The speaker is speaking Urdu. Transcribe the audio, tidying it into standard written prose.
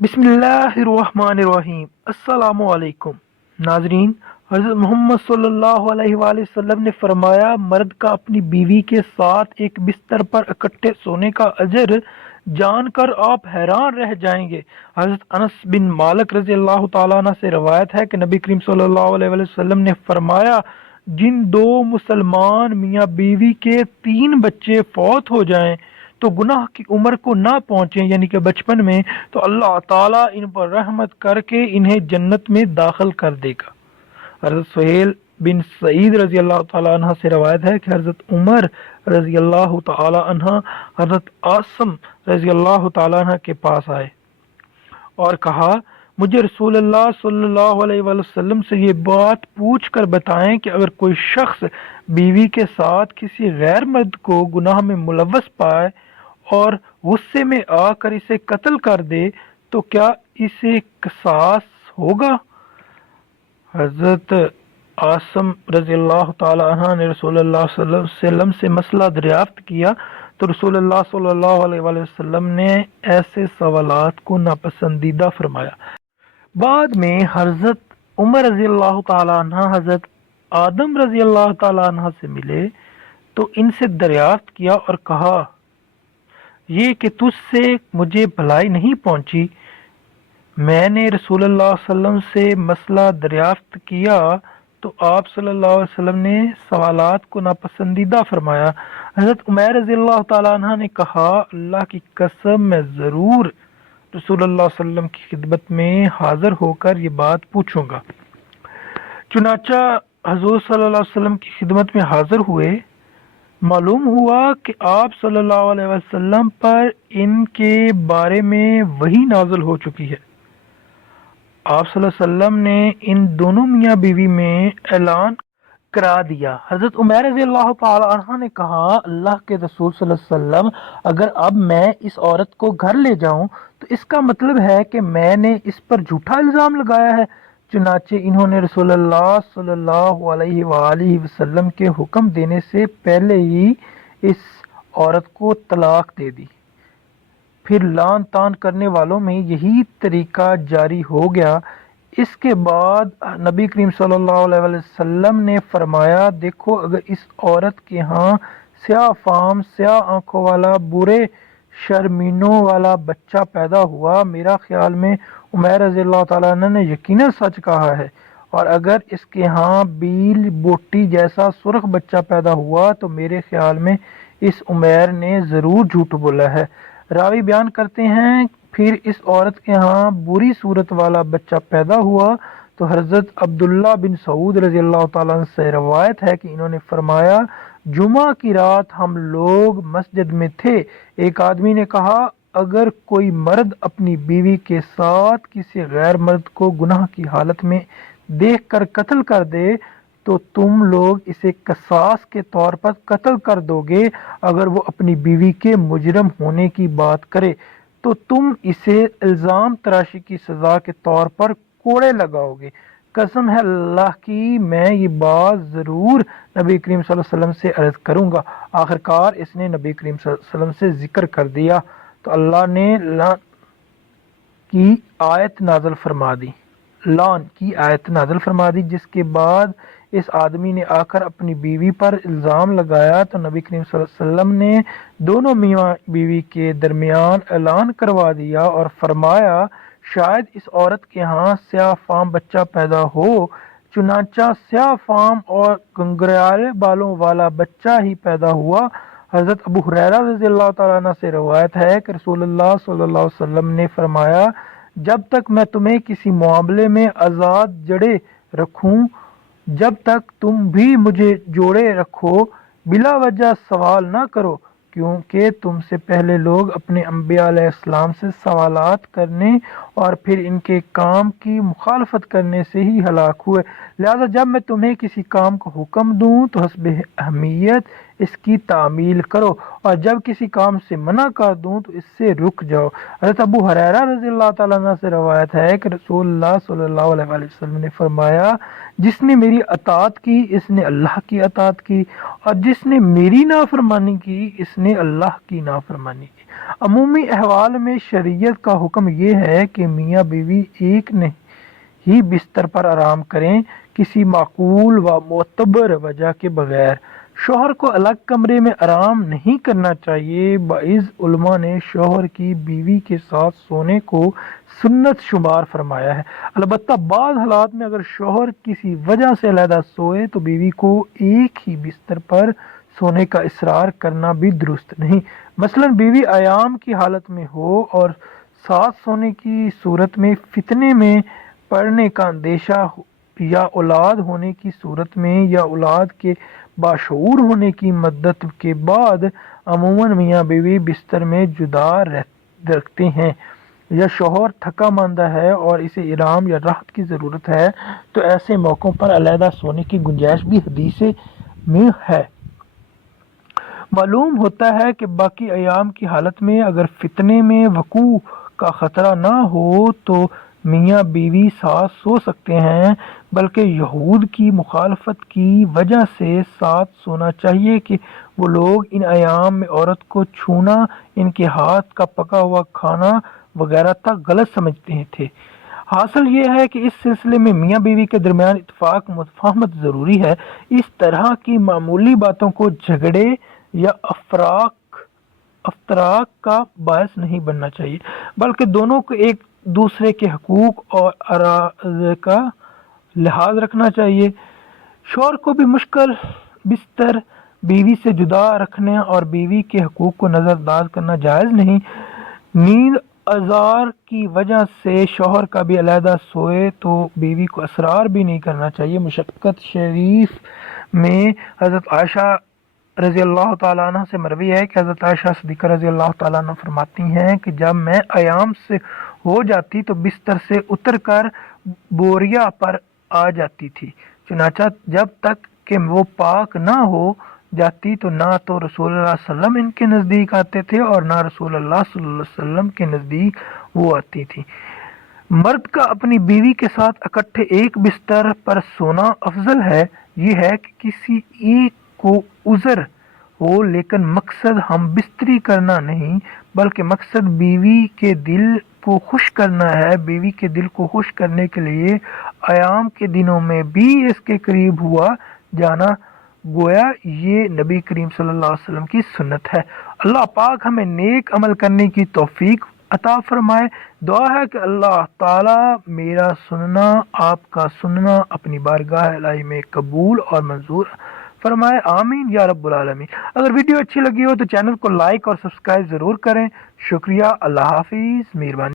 بسم اللہ الرحمن الرحیم۔ السلام علیکم ناظرین، حضرت محمد صلی اللہ علیہ وآلہ وسلم نے فرمایا، مرد کا اپنی بیوی کے ساتھ ایک بستر پر اکٹھے سونے کا اجر جان کر آپ حیران رہ جائیں گے۔ حضرت انس بن مالک رضی اللہ تعالیٰ عنہ سے روایت ہے کہ نبی کریم صلی اللہ علیہ وآلہ وسلم نے فرمایا، جن دو مسلمان میاں بیوی کے 3 بچے فوت ہو جائیں تو گناہ کی عمر کو نہ پہنچیں، یعنی کہ بچپن میں، تو اللہ تعالیٰ ان پر رحمت کر کے انہیں جنت میں داخل کر دے گا۔ حضرت سہیل بن سعید رضی اللہ تعالیٰ عنہ سے روایت ہے کہ حضرت عمر رضی اللہ تعالیٰ عنہ حضرت عاصم رضی اللہ تعالیٰ عنہ کے پاس آئے اور کہا، مجھے رسول اللہ صلی اللہ علیہ وآلہ وسلم سے یہ بات پوچھ کر بتائیں کہ اگر کوئی شخص بیوی کے ساتھ کسی غیر مرد کو گناہ میں ملوث پائے اور غصے میں آ کر اسے قتل کر دے تو کیا اسے قصاص ہوگا؟ حضرت عاصم رضی اللہ تعالی عنہ نے رسول اللہ صلی اللہ علیہ وسلم سے مسئلہ دریافت کیا تو رسول اللہ صلی اللہ علیہ وآلہ وسلم نے ایسے سوالات کو ناپسندیدہ فرمایا۔ بعد میں حضرت عمر رضی اللہ تعالی عنہ حضرت آدم رضی اللہ تعالی عنہ سے ملے تو ان سے دریافت کیا اور کہا، یہ کہ تجھ سے مجھے بھلائی نہیں پہنچی۔ میں نے رسول اللہ صلی اللہ علیہ وسلم سے مسئلہ دریافت کیا تو آپ صلی اللہ علیہ وسلم نے سوالات کو ناپسندیدہ فرمایا۔ حضرت عمیر رضی اللہ تعالیٰ عنہ نے کہا، اللہ کی قسم میں ضرور رسول اللہ صلی اللہ علیہ وسلم کی خدمت میں حاضر ہو کر یہ بات پوچھوں گا۔ چنانچہ حضور صلی اللہ علیہ وسلم کی خدمت میں حاضر ہوئے۔ معلوم ہوا کہ آپ صلی اللہ علیہ وسلم پر ان کے بارے میں وحی نازل ہو چکی ہے۔ آپ صلی اللہ علیہ وسلم نے ان دونوں میاں بیوی میں اعلان کرا دیا۔ حضرت عمیر رضی اللہ تعالی عنہ نے کہا، اللہ کے رسول صلی اللہ علیہ وسلم، اگر اب میں اس عورت کو گھر لے جاؤں تو اس کا مطلب ہے کہ میں نے اس پر جھوٹا الزام لگایا ہے۔ چنانچہ انہوں نے رسول اللہ صلی اللہ علیہ وآلہ وسلم کے حکم دینے سے پہلے ہی اس عورت کو طلاق دے دی۔ پھر لعن طعن کرنے والوں میں یہی طریقہ جاری ہو گیا۔ اس کے بعد نبی کریم صلی اللہ علیہ وسلم نے فرمایا، دیکھو اگر اس عورت کے ہاں سیاہ فام، سیاہ آنکھوں والا، برے شرمینوں والا بچہ پیدا ہوا، میرا خیال میں عمیر رضی اللہ تعالیٰ عنہ نے یقیناً سچ کہا ہے، اور اگر اس کے ہاں بیل بوٹی جیسا سرخ بچہ پیدا ہوا تو میرے خیال میں اس عمیر نے ضرور جھوٹ بولا ہے۔ راوی بیان کرتے ہیں، پھر اس عورت کے ہاں بری صورت والا بچہ پیدا ہوا تو حضرت عبداللہ بن سعود رضی اللہ تعالیٰ عنہ سے روایت ہے کہ انہوں نے فرمایا، جمعہ کی رات ہم لوگ مسجد میں تھے، ایک آدمی نے کہا، اگر کوئی مرد اپنی بیوی کے ساتھ کسی غیر مرد کو گناہ کی حالت میں دیکھ کر قتل کر دے تو تم لوگ اسے قصاص کے طور پر قتل کر دو گے۔ اگر وہ اپنی بیوی کے مجرم ہونے کی بات کرے تو تم اسے الزام تراشی کی سزا کے طور پر کوڑے لگاؤ گے۔ قسم ہے اللہ کی، میں یہ بات ضرور نبی کریم صلی اللہ علیہ وسلم سے عرض کروں گا۔ آخرکار اس نے نبی کریم صلی اللہ علیہ وسلم سے ذکر کر دیا تو اللہ نے لعن کی آیت نازل فرما دی، جس کے بعد اس آدمی نے آ کر اپنی بیوی پر الزام لگایا تو نبی کریم صلی اللہ علیہ وسلم نے دونوں میاں بیوی کے درمیان اعلان کروا دیا اور فرمایا، شاید اس عورت کے ہاں سیاہ فام بچہ پیدا ہو۔ چنانچہ سیاہ فام اور گنگریالے بالوں والا بچہ ہی پیدا ہوا۔ حضرت ابو ہریرہ رضی اللہ تعالیٰ عنہ سے روایت ہے کہ رسول اللہ صلی اللہ علیہ وسلم نے فرمایا، جب تک میں تمہیں کسی معاملے میں آزاد جڑے رکھوں، جب تک تم بھی مجھے جوڑے رکھو، بلا وجہ سوال نہ کرو، کیونکہ تم سے پہلے لوگ اپنے انبیاء علیہ السلام سے سوالات کرنے اور پھر ان کے کام کی مخالفت کرنے سے ہی ہلاک ہوئے۔ لہذا جب میں تمہیں کسی کام کا حکم دوں تو حسب اہمیت اس کی تعمیل کرو، اور جب کسی کام سے منع کر دوں تو اس سے رک جاؤ۔ حضرت ابو ہریرہ رضی اللہ تعالیٰ عنہ سے روایت ہے کہ رسول اللہ صلی اللہ علیہ وآلہ وسلم نے فرمایا، جس نے میری اطاعت کی اس نے اللہ کی اطاعت کی، اور جس نے میری نافرمانی کی اس نے اللہ کی نافرمانی کی۔ عمومی احوال میں شریعت کا حکم یہ ہے کہ میاں بیوی ایک ہی بستر پر آرام کریں، کسی معقول و معتبر وجہ کے بغیر۔ شوہر کو الگ کمرے میں آرام نہیں کرنا چاہیے۔ بعض علماء نے شوہر کی بیوی کے ساتھ سونے کو سنت شمار فرمایا ہے، البتہ بعض حالات میں اگر شوہر کسی وجہ سے علیحدہ سوئے تو بیوی کو ایک ہی بستر پر سونے کا اصرار کرنا بھی درست نہیں۔ مثلا بیوی ایام کی حالت میں ہو اور ساتھ سونے کی صورت میں فتنے میں پڑنے کا اندیشہ یا اولاد ہونے کی صورت میں یا اولاد کے باشعور ہونے کی مدت کے بعد عموماً میاں بیوی بستر میں جدا رکھتے ہیں، یا شوہر تھکا ماندہ ہے اور اسے آرام یا راحت کی ضرورت ہے تو ایسے موقعوں پر علیحدہ سونے کی گنجائش بھی حدیث میں ہے۔ معلوم ہوتا ہے کہ باقی ایام کی حالت میں اگر فتنے میں وقوع کا خطرہ نہ ہو تو میاں بیوی ساتھ سو سکتے ہیں، بلکہ یہود کی مخالفت کی وجہ سے ساتھ سونا چاہیے کہ وہ لوگ ان ایام میں عورت کو چھونا، ان کے ہاتھ کا پکا ہوا کھانا وغیرہ تک غلط سمجھتے تھے۔ حاصل یہ ہے کہ اس سلسلے میں میاں بیوی کے درمیان اتفاق مفاہمت ضروری ہے۔ اس طرح کی معمولی باتوں کو جھگڑے یا افتراق کا باعث نہیں بننا چاہیے، بلکہ دونوں کو ایک دوسرے کے حقوق اور اراضی کا لحاظ رکھنا چاہیے۔ شوہر کو بھی مشکل بستر بیوی سے جدا رکھنے اور بیوی کے حقوق کو نظر انداز کرنا جائز نہیں۔ نیند آزار کی وجہ سے شوہر کبھی علیحدہ سوئے تو بیوی کو اصرار بھی نہیں کرنا چاہیے۔ مشکات شریف میں حضرت عائشہ رضی اللہ تعالیٰ عنہ سے مروی ہے کہ حضرت عائشہ صدیقہ رضی اللہ تعالیٰ عنہ فرماتی ہیں کہ جب میں ایام سے ہو جاتی تو بستر سے اتر کر بوریا پر آ جاتی تھی، چنانچہ جب تک کہ وہ پاک نہ ہو جاتی تو نہ تو رسول اللہ صلی اللہ علیہ وسلم ان کے نزدیک آتے تھے اور نہ رسول اللہ صلی اللہ علیہ وسلم کے نزدیک وہ آتی تھی۔ مرد کا اپنی بیوی کے ساتھ اکٹھے ایک بستر پر سونا افضل ہے۔ یہ ہے کہ کسی ایک کو عذر ہو، لیکن مقصد ہم بستری کرنا نہیں بلکہ مقصد بیوی کے دل کو خوش کرنا ہے۔ بیوی کے دل کو خوش کرنے کے لیے ایام کے دنوں میں بھی اس کے قریب ہوا جانا گویا یہ نبی کریم صلی اللہ علیہ وسلم کی سنت ہے۔ اللہ پاک ہمیں نیک عمل کرنے کی توفیق عطا فرمائے۔ دعا ہے کہ اللہ تعالی میرا سننا، آپ کا سننا اپنی بارگاہ الہی میں قبول اور منظور فرمائے، آمین یا رب العالمین۔ اگر ویڈیو اچھی لگی ہو تو چینل کو لائک اور سبسکرائب ضرور کریں۔ شکریہ، اللہ حافظ، مہربانی۔